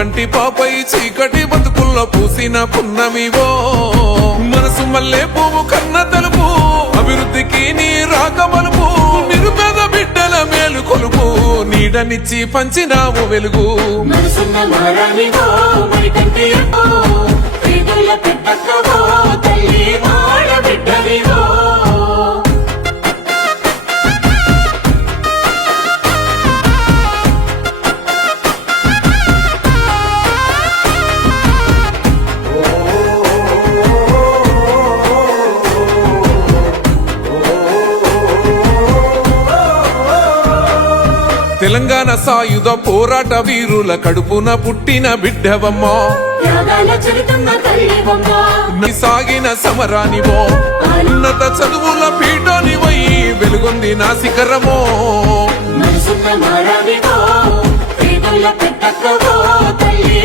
కంటి పాపై చీకటి బతుకుల్లో పూసిన పున్నమివో మనసు మల్లె పువ్వు కన్న తలుపు అభివృద్ధికి నీ రాక మలుపు నిరుపేద బిడ్డల మేలు కొలుపు నీడనిచ్చి పంచినావు వెలుగు మనసున్న మహారాణివో మణికంఠి అక్కో పేదల పెద్దక్కవో తల్లి ఆడబిడ్డవివో తెలంగాణ సాయుధ పోరాట వీరుల కడుపున పుట్టిన బిడ్డవమ్మా సాగిన సమరానివో ఉన్నత చదువుల పీఠానివై వెలుగొంది నా శిఖరమో మనసున్న మహారాణివో పేదల పెద్దక్కవో తల్లి